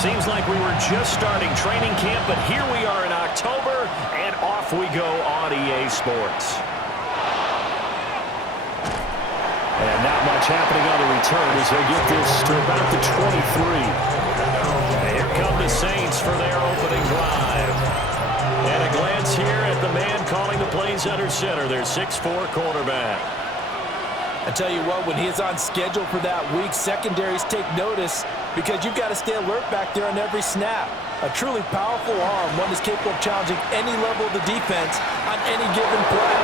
Seems like we were just starting training camp, but here we are in October, and off we go on EA Sports. And not much happening on the return as they get this to about the 23. And here come the Saints for their opening drive. And a glance here at the man calling the plays under center, their 6'4" quarterback. I tell you what, when he's on schedule for that week, secondaries take notice because you've got to stay alert back there on every snap. A truly powerful arm, one that's capable of challenging any level of the defense on any given play.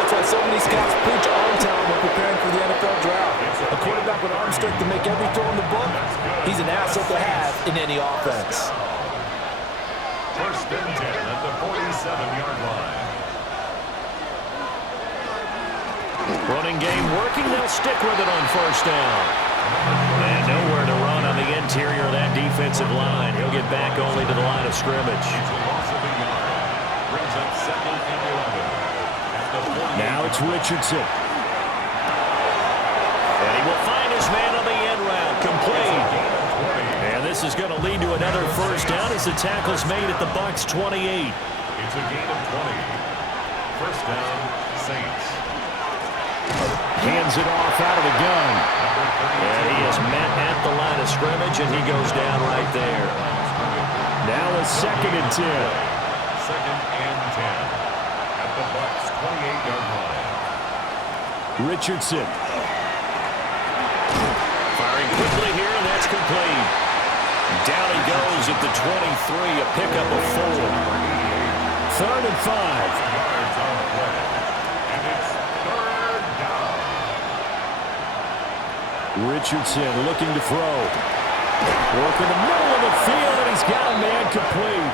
That's why so many scouts preach arm talent when preparing for the NFL draft. A quarterback with arm strength to make every throw in the book, he's an asset to have in any offense. First and 10 at the 47-yard line. Running game working. They'll stick with it on first down. And nowhere to run on the interior of that defensive line. He'll get back only to the line of scrimmage. Now it's Richardson. And he will find his man on the end route. Complete. And this is going to lead to another first down as the tackle's made at the Bucs 28. It's a gain of 20. First down, Saints. Hands it off out of the gun. And he is met at the line of scrimmage, and he goes down right there. Now a second and 10. Second and 10 at the Bucs 28-yard line. Richardson. Firing quickly here, and that's complete. Down he goes at the 23, a pickup of 4. Third and 5. Yards on the play. And it's third down. Richardson looking to throw. Work in the middle of the field, and he's got a man complete.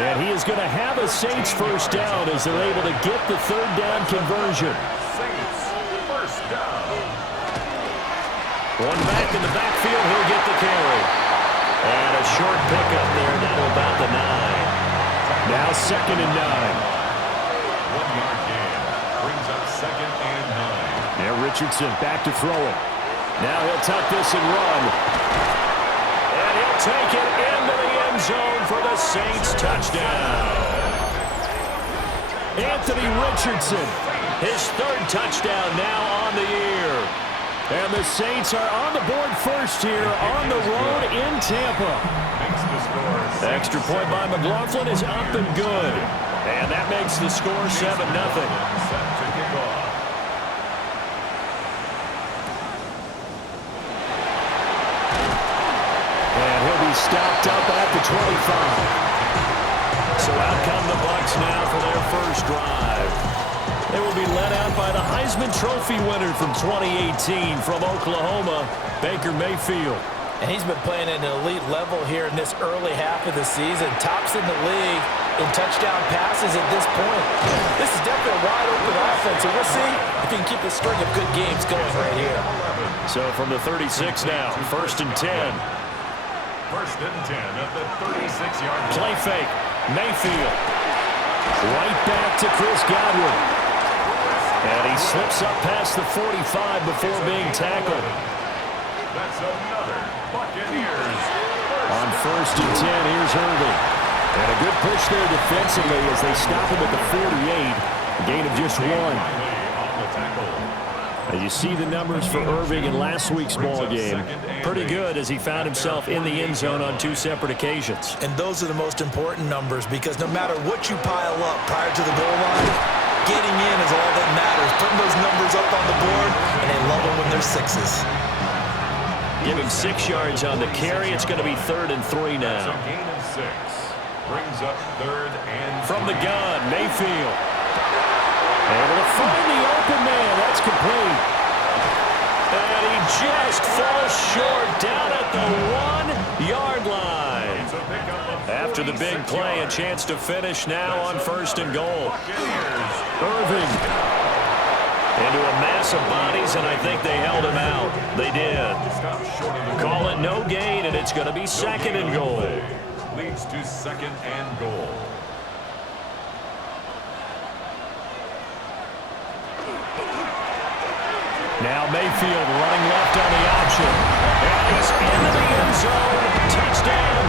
And he is going to have a Saints first down as they're able to get the third down conversion. Saints first down. One back in the backfield, he'll get the carry. And a short pickup there down to about the 9. Now second and 9. 1-yard gain brings up second and 9. Now Richardson back to throw it. Now he'll tuck this and run. And he'll take it into the end zone for the Saints touchdown. Anthony Richardson, his third touchdown now on the year. And the Saints are on the board first here on the road in Tampa. Makes the score Extra point by McLaughlin is up and good. And that makes the score 7-0. set to kick off. And he'll be stopped up at the 25. So out come the Bucs now for their first drive. They will be led out by the Heisman Trophy winner from 2018 from Oklahoma, Baker Mayfield. And he's been playing at an elite level here in this early half of the season. Tops in the league in touchdown passes at this point. This is definitely a wide-open offense, and we'll see if he can keep a string of good games going right here. So from the 36 now, first and 10. First and 10 at the 36-yard line. Play fake, Mayfield. Right back to Chris Godwin. And he slips up past the 45 before being tackled. That's another Buccaneers. On first and 10, here's Irving. And a good push there defensively as they stop him at the 48. A gain of just 1. On the tackle. And you see the numbers for Irving in last week's ball game. Pretty good as he found himself in the end zone on 2 separate occasions. And those are the most important numbers because no matter what you pile up prior to the goal line, getting in is all that matters. Putting those numbers up on the board, and they love them when they're 6s. Give him 6 yards on the carry. It's going to be 3rd and 3 now. So gain of 6 brings up 3rd and 3. From the gun, Mayfield. Able to find the open man. That's complete. And he just falls short down at the 1-yard line. After the big play, a chance to finish now on first and goal. Irving into a mass of bodies, and I think they held him out. They did. Call it no gain, and it's going to be second and goal. Leads to second and goal. Now Mayfield running left on the option. And he's into the end zone. Touchdown,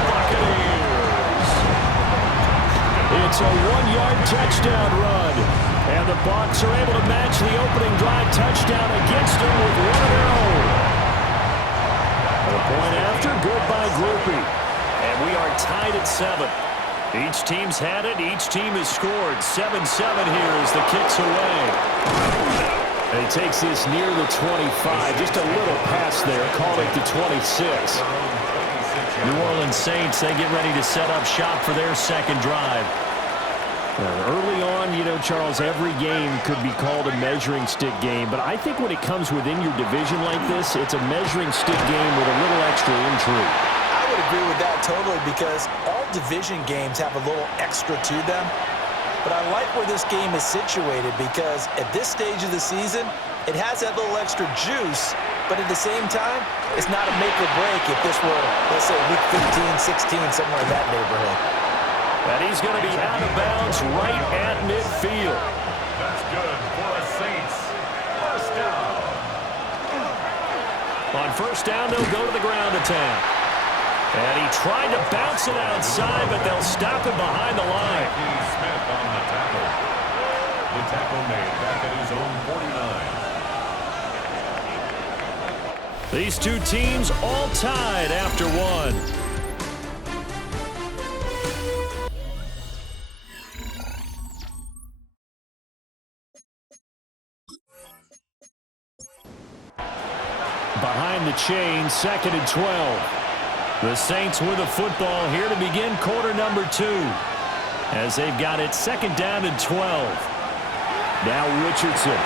It's a 1-yard touchdown run. And the Bucs are able to match the opening drive touchdown against them with one of their own. A point after, good by Grupe. And we are tied at 7. Each team's had it. Each team has scored. 7-7 here as the kick's away. And he takes this near the 25. Just a little pass there. Called it the 26. New Orleans Saints, they get ready to set up shop for their second drive. Early on, you know, Charles, every game could be called a measuring stick game. But I think when it comes within your division like this, it's a measuring stick game with a little extra intrigue. I would agree with that totally because all division games have a little extra to them. But I like where this game is situated because at this stage of the season, it has that little extra juice. But at the same time, it's not a make or break if this were, let's say, week 15, 16, somewhere in that neighborhood. And he's going to be out of bounds right at midfield. That's good for the Saints. First down. On first down, they'll go to the ground attack. And he tried to bounce it outside, but they'll stop him behind the line. Smith on the tackle. The tackle made back at his own 49. These two teams all tied after one. Behind the chain, 2nd and 12. The Saints with the football here to begin quarter number 2. As they've got it 2nd down and 12. Now Richardson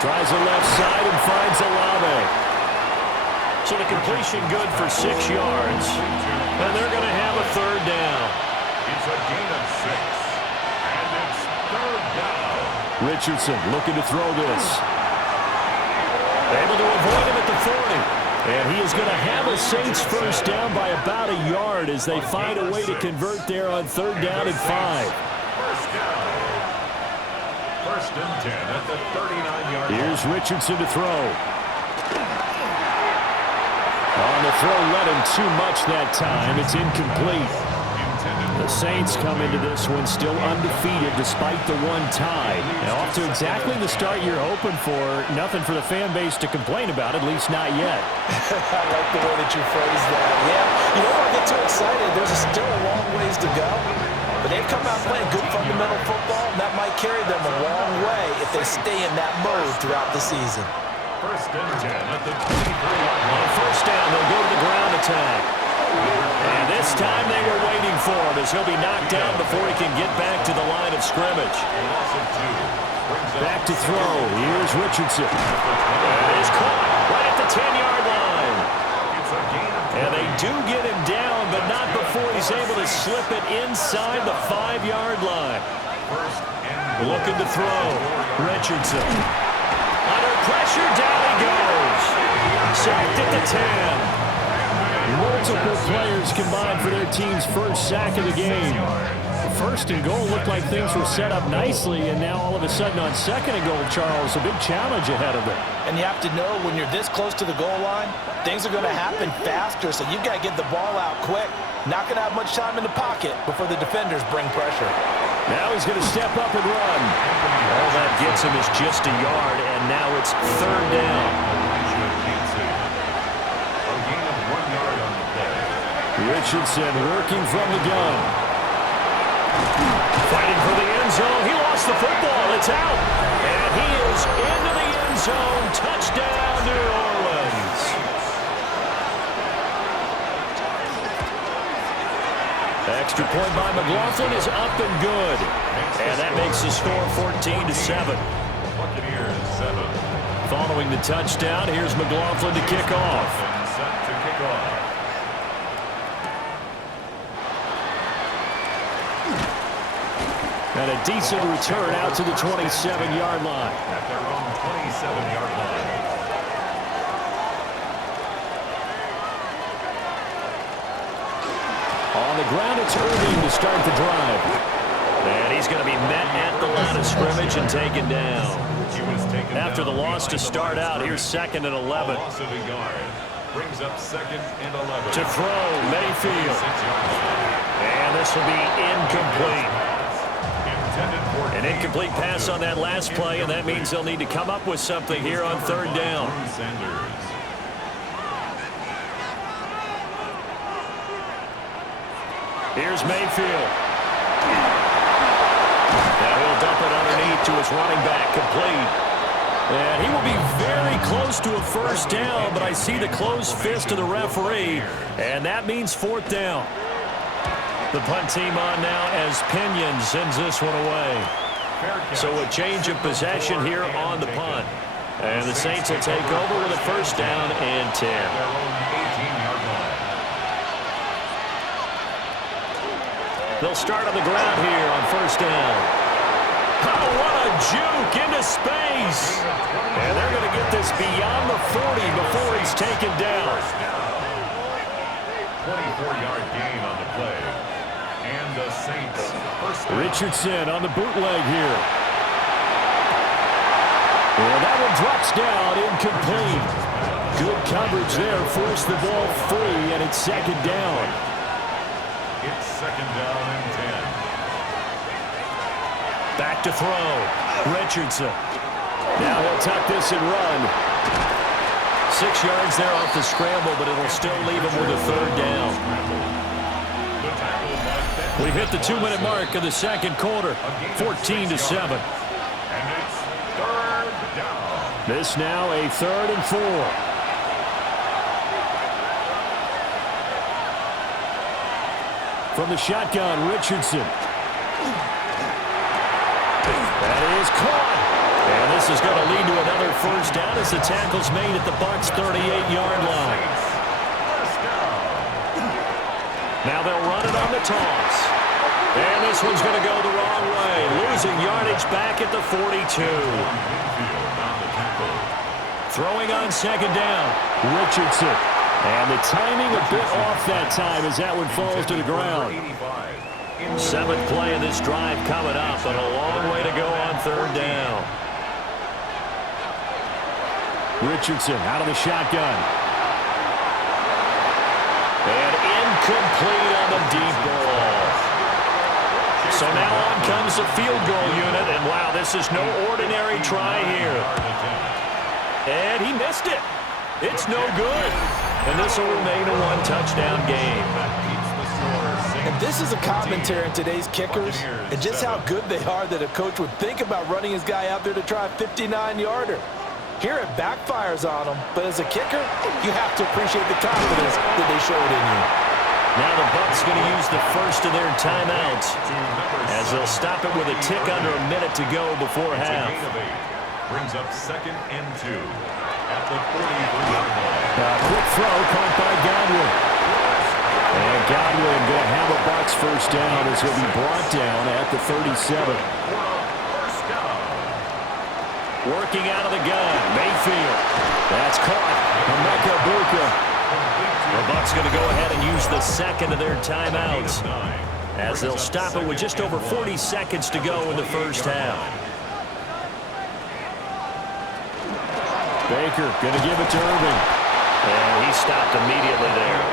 tries the left side and finds Olave. So the completion good for 6 yards. And they're going to have a 3rd down. It's a gain of 6. And it's 3rd down. Richardson looking to throw this. Able to avoid him at the 40. And he is going to have a Saints first down by about a yard as they find a way to convert there on 3rd down and 5. First down. 1st and 10 at the 39-yard line. Here's Richardson to throw. On the throw, let him too much that time. It's incomplete. The Saints come into this one still undefeated despite the one tie. Now off to exactly the start you're hoping for. Nothing for the fan base to complain about, at least not yet. I like the way that you phrased that. Yeah, you don't want to get too excited. There's still a long ways to go. But they've come out playing good fundamental football, and that might carry them a long way if they stay in that mode throughout the season. 1st and 10 at the 23-yard line. On first down, they'll go to the ground attack. And this time they were waiting for him as he'll be knocked down before he can get back to the line of scrimmage. Back to throw. Here's Richardson. And he's caught right at the 10-yard line. And they do get him down, but not before he's able to slip it inside the 5-yard line. Looking to throw. Richardson. Under pressure, down he goes. Sacked at the 10. Multiple players combined for their team's first sack of the game. First and goal looked like things were set up nicely, and now all of a sudden on 2nd and goal, Charles, a big challenge ahead of them. And you have to know when you're this close to the goal line, things are going to happen faster, so you've got to get the ball out quick. Not going to have much time in the pocket before the defenders bring pressure. Now he's going to step up and run. All that gets him is just a yard, and now it's 3rd down. Richardson working from the gun. Fighting for the end zone. He lost the football. It's out. And he is into the end zone. Touchdown, New Orleans. Extra point by McLaughlin is up and good. And that makes the score 14-7. Buccaneers 7. Following the touchdown, here's McLaughlin to kick off. Set to kick off. And a decent return out to the 27-yard line. At their own 27-yard line. On the ground, it's Irving to start the drive. And he's going to be met at the line of scrimmage and taken down. After the loss to start out, here's 2nd and 11. Loss of a yard. Brings up 2nd and 11. To throw, Mayfield. And this will be incomplete. An incomplete pass on that last play, and that means they'll need to come up with something here on third down. Here's Mayfield. Now he'll dump it underneath to his running back, complete. And he will be very close to a first down, but I see the closed fist of the referee, and that means fourth down. The punt team on now as Pinion sends this one away. So a change of possession here on the punt. And the Saints will take over with a first down and 10. They'll start on the ground here on first down. Oh, what a juke into space. And they're going to get this beyond the 40 before he's taken down. 24-yard gain on the play. And the Saints first down. Richardson on the bootleg here. And that one drops down, incomplete. Good coverage there, forced the ball free, and it's second down. It's second down and 10. Back to throw. Richardson. Now he'll tuck this and run. 6 yards there off the scramble, but it'll still leave him with a third down. We've hit the 2-minute mark of the second quarter. 14-7. And it's third down. This now a 3rd and 4. From the shotgun, Richardson. That is caught. And this is going to lead to another first down as the tackle's made at the Bucs' 38-yard line. Now they'll run it on the toss. And this one's going to go the wrong way. Losing yardage back at the 42. Throwing on second down, Richardson. And the timing a bit off that time as that one falls to the ground. 7th play of this drive coming up, but a long way to go on third down. Richardson out of the shotgun. And incomplete on the deep ball. So now on comes the field goal unit, and wow, this is no ordinary try here. And he missed it. It's no good. And this will remain a one-touchdown game. And this is a commentary on today's kickers and just how good they are that a coach would think about running his guy out there to try a 59-yarder. Here it backfires on him, but as a kicker, you have to appreciate the confidence that they showed in you. Now the Bucs going to use the first of their timeouts as they'll stop it with a tick under a minute to go before half. Brings up 2nd and 2 at the 43-yard line. Quick throw caught by Godwin. And Godwin going to have a Bucs first down as he'll be brought down at the 37. Working out of the gun, Mayfield. That's caught. Emeka Egbuka. The Bucs going to go ahead and use the second of their timeouts as they'll stop it with just over 40 seconds to go in the first half. Baker going to give it to Irving. And he stopped immediately there.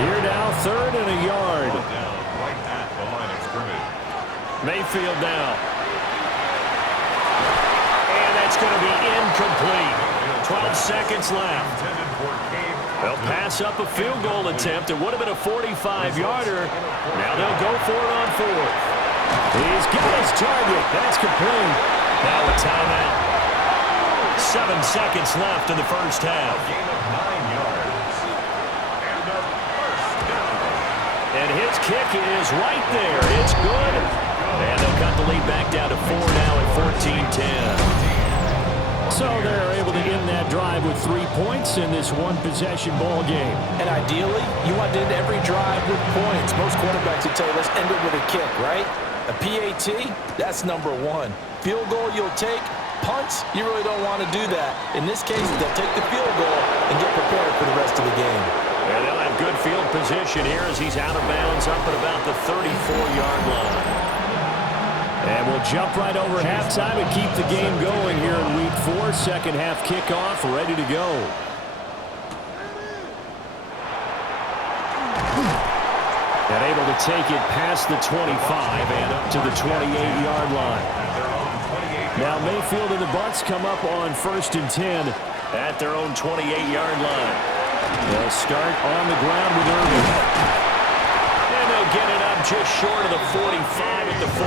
Here now, 3rd and a yard. Right at the line of scrimmage. Mayfield now. And that's going to be incomplete. 12 seconds left. They'll pass up a field goal attempt. It would have been a 45-yarder. Now they'll go for it on 4th. He's got his target. That's complete. Now a timeout. 7 seconds left in the first half. Gain of 9 yards. And a first down. And his kick is right there. It's good. And they'll cut the lead back down to 4 now at 14-10. So they're able to end that drive with 3 points in this one-possession ball game. And ideally, you want to end every drive with points. Most quarterbacks would tell you, let's end it with a kick, right? A PAT, that's number 1. Field goal you'll take. Punts, you really don't want to do that. In this case, they'll take the field goal and get prepared for the rest of the game. And they'll have good field position here as he's out of bounds up at about the 34-yard line. And we'll jump right over halftime and keep the game going here in Week 4. Second half kickoff, ready to go. And able to take it past the 25 and up to the 28-yard line. Now Mayfield and the Bucs come up on 1st and 10 at their own 28-yard line. They'll start on the ground with Irvin. And they'll get it up just short of the 45 at the 44.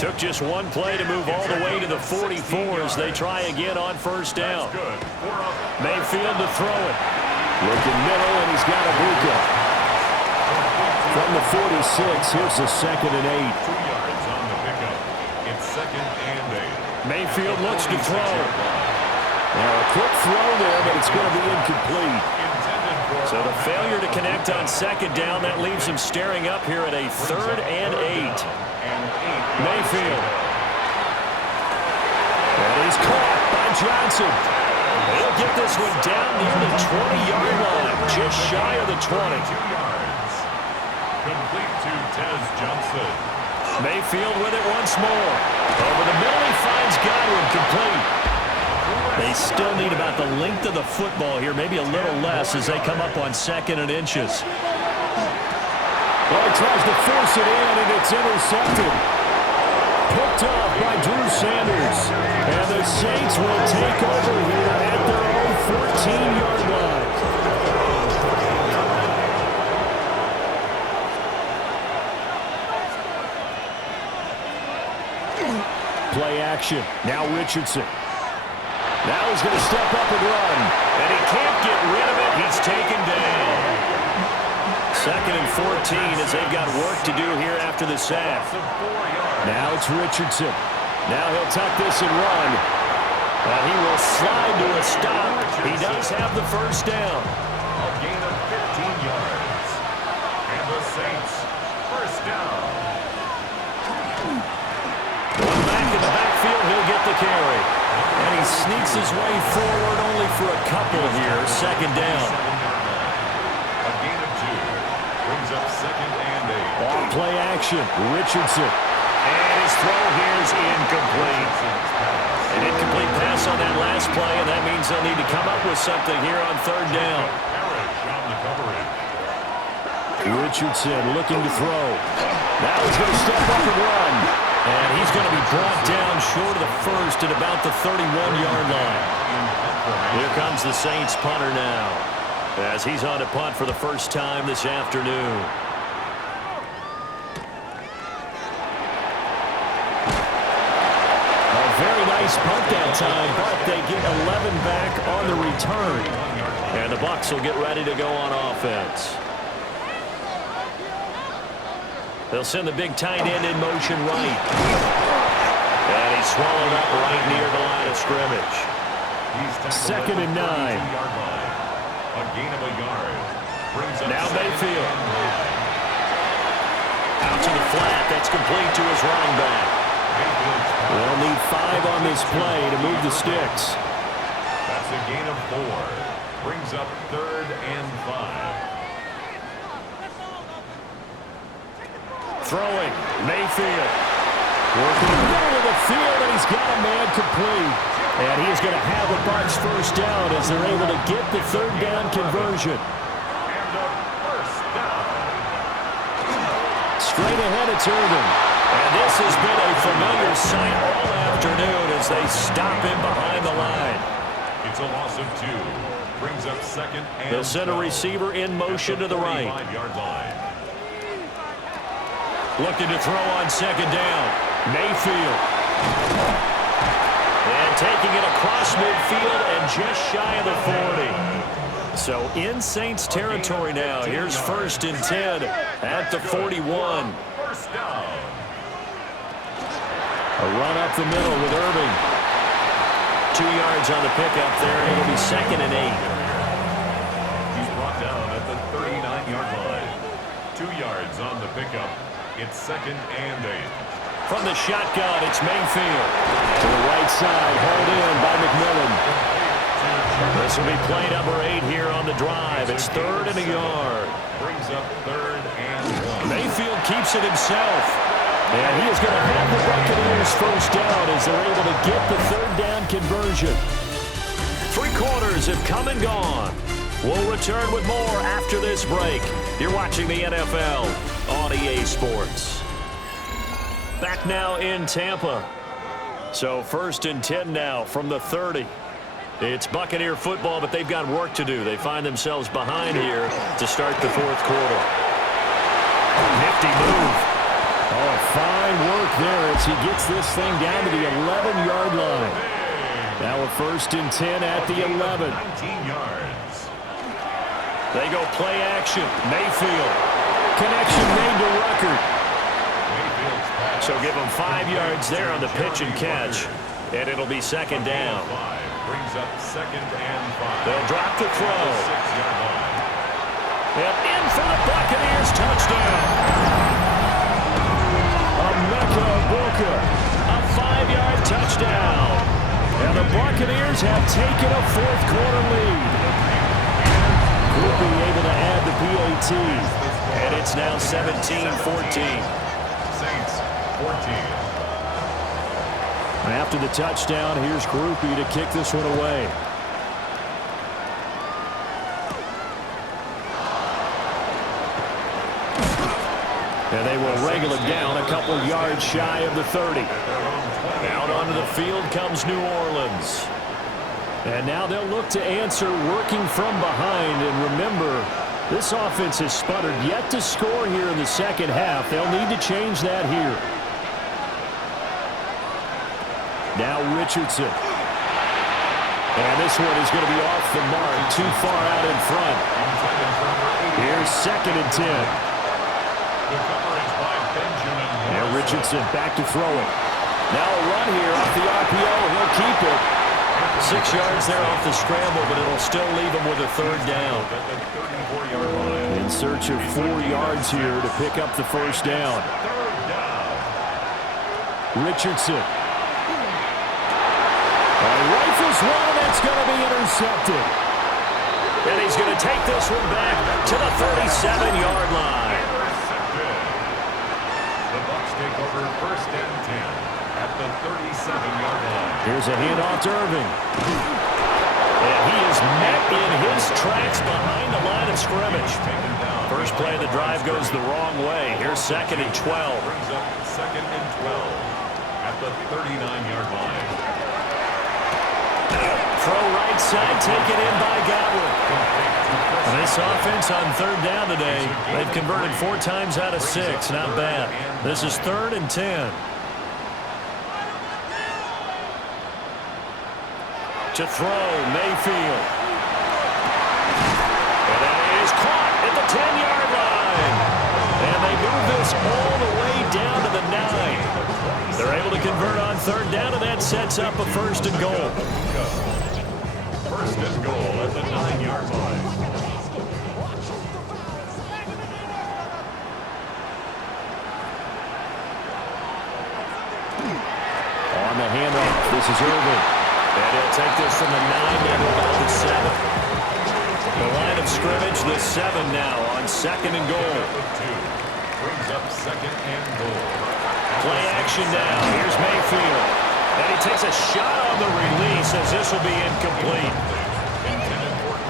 Took just one play to move all the way to the 44 as they try again on 1st down. Mayfield to throw it. Looking middle, and he's got Ibuka. From the 46, here's the 2nd and 8. 2 yards on the pickup. It's 2nd and 8. Mayfield looks to throw. Now a quick throw there, but it's going to be incomplete. So the failure to connect on 2nd down, that leaves him staring up here at a 3rd and 8. Mayfield. And he's caught by Johnson. He'll get this one down near the 20-yard line, just shy of the 20. 2 yards. Complete to Tez Johnson. Mayfield with it once more. Over the middle, he finds Godwin, complete. They still need about the length of the football here, maybe a little less as they come up on 2nd and inches. Well, he tries to force it in, and it's intercepted. Picked up by Drew Sanders. And the Saints will take over here at their own 14-yard line. Play action. Now Richardson. Now he's going to step up and run. And he can't get rid of it. He's taken down. 2nd and 14 as they've got work to do here after the sack. Now it's Richardson. Now he'll tuck this and run. And he will slide to a stop. He does have the 1st down. A gain of 15 yards. And the Saints, 1st down. One back in the backfield, he'll get the carry. And he sneaks his way forward only for a couple here. 2nd down. A gain of 2. Brings up 2nd and 8. On play action, Richardson. And his throw here is incomplete. An incomplete pass on that last play, and that means they'll need to come up with something here on 3rd down. Parrish on the coverage. Richardson looking to throw. Now he's going to step up and run. And he's going to be brought down short of the 1st at about the 31-yard line. Here comes the Saints punter now, as he's on to punt for the first time this afternoon. A very nice punt that time, but they get 11 back on the return. And the Bucs will get ready to go on offense. They'll send the big tight end in motion right. And he's swallowed up right near the line of scrimmage. 2nd and 9. A gain of a yard. Now Mayfield. Out to the flat. That's complete to his running back. They'll need 5 on this play to move the sticks. That's a gain of 4. Brings up 3rd and 5. Throwing, Mayfield. Working in the middle of the field, and he's got a man complete. And he is going to have the Bucs 1st down as they're able to get the 3rd down conversion. And a 1st down. Straight ahead, it's Irvin. And this has been a familiar sight all afternoon as they stop him behind the line. It's a loss of 2. Brings up 2nd and They'll send a receiver in motion to the right. 45-yard line. Looking to throw on 2nd down. Mayfield. And taking it across midfield and just shy of the 40. So in Saints territory now. Here's 1st and 10 at the 41. 1st down. A run up the middle with Irving. 2 yards on the pickup there. It'll be 2nd and 8. He's brought down at the 39-yard line. 2 yards on the pickup. It's 2nd and 8. From the shotgun, it's Mayfield. To the right side, hauled in by McMillan. This will be play number 8 here on the drive. It's 3rd and a yard. Brings up 3rd and 1. Mayfield keeps it himself. And he is going to have the Buccaneers 1st down as they're able to get the 3rd down conversion. 3 quarters have come and gone. We'll return with more after this break. You're watching the NFL on EA Sports. Back now in Tampa. So 1st and 10 now from the 30. It's Buccaneer football, but they've got work to do. They find themselves behind here to start the 4th quarter. Nifty move. Oh, fine work there as he gets this thing down to the 11-yard line. Now a 1st and 10 at the 11. 19 yards. They go play action. Mayfield. Connection made to Ruckert. So give them 5 yards there on the pitch and catch. And it'll be 2nd down. Brings up 2nd and 5. They'll drop the throw. 6-yard line. Yep, in for the Buccaneers. Touchdown. Emeka Egbuka. A 5-yard touchdown. And the Buccaneers have taken a 4th quarter lead. Could be able to add the PAT. And it's now 17-14. Saints 14. After the touchdown, here's Groupie to kick this one away. And they will wrangle it down a couple yards shy of the 30. Out onto the field comes New Orleans. And now they'll look to answer working from behind. And remember, this offense has sputtered yet to score here in the 2nd half. They'll need to change that here. Now Richardson. And this one is going to be off the mark, too far out in front. Here's 2nd and 10. And Richardson back to throw it. Now a run here off the RPO. He'll keep it. 6 yards there off the scramble, but it'll still leave him with a 3rd down. In search of 4 yards here to pick up the 1st down. Richardson. Rifles one, and it's going to be intercepted. And he's going to take this one back to the 37-yard line. The Bucs take over 1st and 10 at the 37-yard line. Here's a handoff to Irving. And he is met in his tracks behind the line of scrimmage. First play of the drive goes the wrong way. Here's 2nd and 12. Brings up 2nd and 12 at the 39-yard line. Throw right side, taken in by Godwin. And this offense on 3rd down today, they've converted 4 times out of 6. Not bad. This is 3rd and 10. To throw, Mayfield. And that is caught at the 10-yard line. And they move this all the way down to the 9. They're able to convert on 3rd down, and that sets up a 1st and goal. 1st and goal at the 9-yard line. On the handoff, this is Irving. And he'll take this from the 9 down to about the 7. The line of scrimmage, the 7 now on 2nd and goal. Brings up 2nd and goal. Play action now. Here's Mayfield. And he takes a shot on the release as this will be incomplete.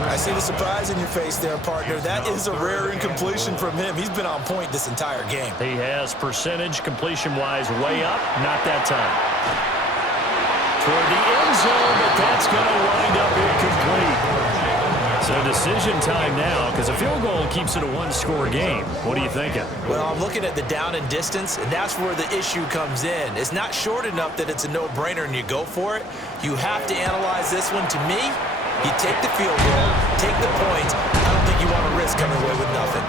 I see the surprise in your face there, partner. That is a rare incompletion from him. He's been on point this entire game. He has percentage completion-wise way up. Not that time. Toward the end zone, but that's going to wind up incomplete. So decision time now, because a field goal keeps it a 1-score game. What are you thinking? Well, I'm looking at the down and distance, and that's where the issue comes in. It's not short enough that it's a no-brainer and you go for it. You have to analyze this one. To me, you take the field goal, take the points. I don't think you want to risk coming away with nothing.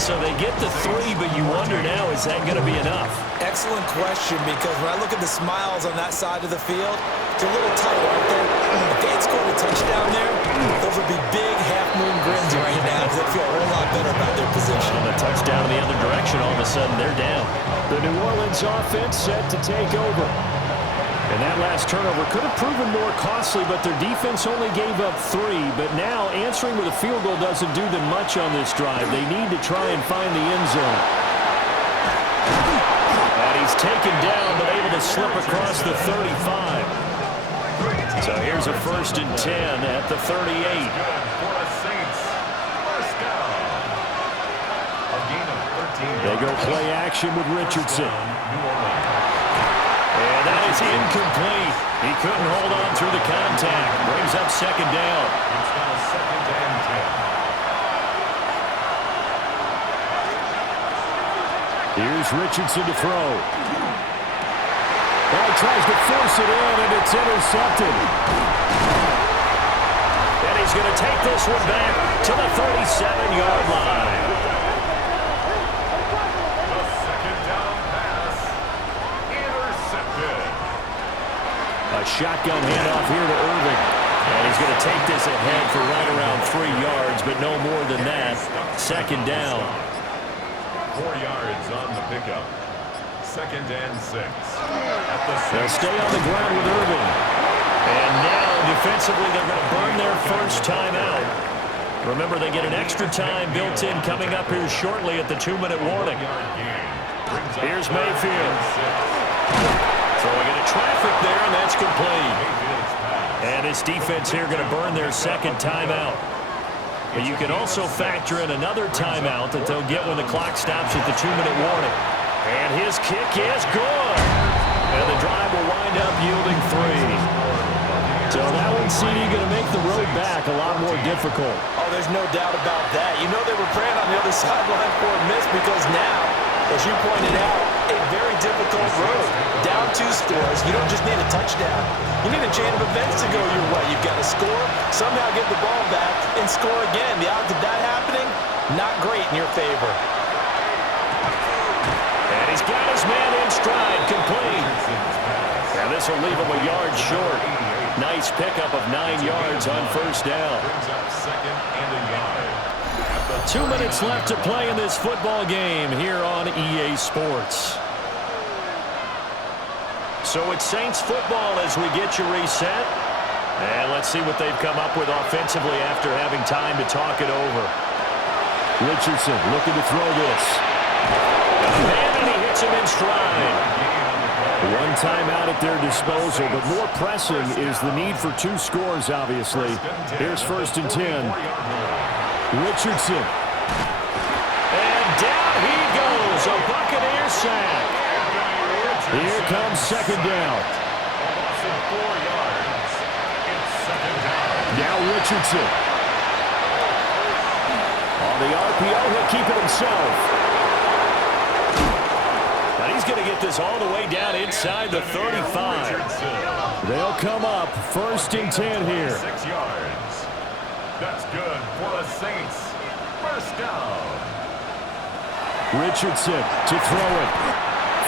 So they get the 3, but you wonder now, is that going to be enough? Excellent question, because when I look at the smiles on that side of the field, it's a little tight, aren't they? If they had scored a touchdown there, those would be big half-moon grins right now because they feel a whole lot better about their position. On the touchdown in the other direction, all of a sudden they're down. The New Orleans offense set to take over. And that last turnover could have proven more costly, but their defense only gave up 3. But now answering with a field goal doesn't do them much on this drive. They need to try and find the end zone. And he's taken down, but able to slip across the 35. So here's a 1st and 10 at the 38. For the Saints. 1st down. They go play action with Richardson. New Orleans. And that is incomplete. He couldn't hold on through the contact. Brings up second down. It's now second and 10. Here's Richardson to throw. Ball tries to force it in, and it's intercepted. And he's going to take this one back to the 37-yard line. The second down pass. Intercepted. A shotgun handoff here to Irving. And he's going to take this ahead for right around 3 yards, but no more than that. Second down. 4 yards on the pickup. Second and 6. They'll stay on the ground with Irving. And now, defensively, they're going to burn their first timeout. Remember, they get an extra time built in coming up here shortly at the 2-minute warning. Here's Mayfield. Throwing into traffic there, and that's complete. And his defense here going to burn their second timeout. But you can also factor in another timeout that they'll get when the clock stops at the 2-minute warning. And his kick is good. And the drive will wind up yielding 3. So that one, CD, going to make the road back a lot more difficult. Oh, there's no doubt about that. You know they were praying on the other sideline for a miss because now, as you pointed out, a very difficult road. Down 2 scores. You don't just need a touchdown. You need a chain of events to go your way. You've got to score, somehow get the ball back, and score again. The odds of that happening, not great in your favor. And he's got his man in stride, complete. And this will leave him a yard short. Nice pickup of 9 yards on first down. Brings up second and a yard. 2 minutes left to play in this football game here on EA Sports. So it's Saints football as we get you reset. And let's see what they've come up with offensively after having time to talk it over. Richardson looking to throw this. And he hits him in stride. One timeout at their disposal, but more pressing is the need for 2 scores, obviously. Here's first and 10. Richardson. And down he goes. A Buccaneer sack. Here comes second down. Loss of 4 yards. It's second down. Now Richardson. On the RPO, he'll keep it himself. And he's going to get this all the way down inside the 35. They'll come up first and 10 here. 6 yards. That's good for the Saints. First down. Richardson to throw it.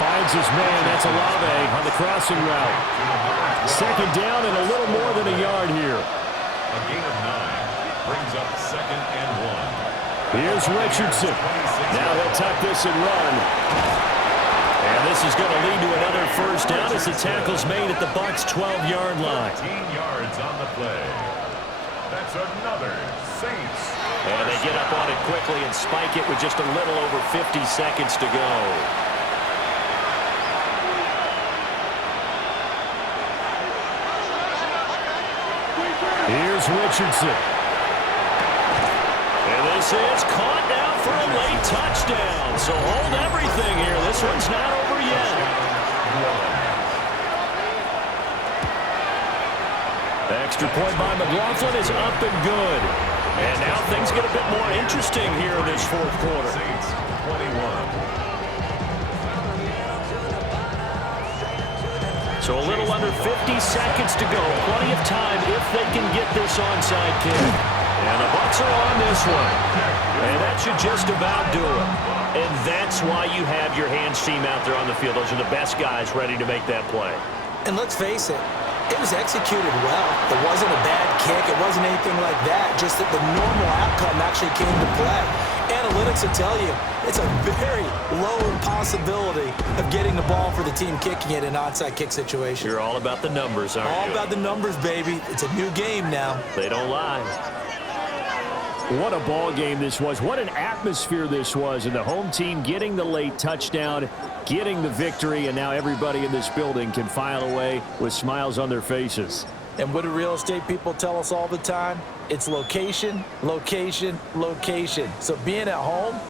Finds his man. That's Olave on the crossing route. Second down and a little more than a yard here. A gain of 9. Brings up second and 1. Here's Richardson. Now he'll tuck this and run. And this is going to lead to another first down as the tackle's made at the Bucs' 12-yard line. 13 yards on the play. That's another Saints. And they get up on it quickly and spike it with just a little over 50 seconds to go. Here's Richardson. And this is caught now for a late touchdown. So hold everything here. This one's not over yet. The extra point by McLaughlin is up and good. And now things get a bit more interesting here in this fourth quarter. Saints 21. So a little under 50 seconds to go. Plenty of time if they can get this onside kick. And the Bucs are on this one. And that should just about do it. And that's why you have your hands team out there on the field. Those are the best guys ready to make that play. And let's face it, it was executed well. It wasn't a bad kick. It wasn't anything like that. Just that the normal outcome actually came to play. Analytics will tell you it's a very low possibility of getting the ball for the team kicking it in an onside kick situation. You're all about the numbers, aren't you? All about the numbers, baby. It's a new game now. They don't lie. What a ball game this was. What an atmosphere this was. And the home team getting the late touchdown, getting the victory, and now everybody in this building can file away with smiles on their faces. And what do real estate people tell us all the time? It's location, location, location. So being at home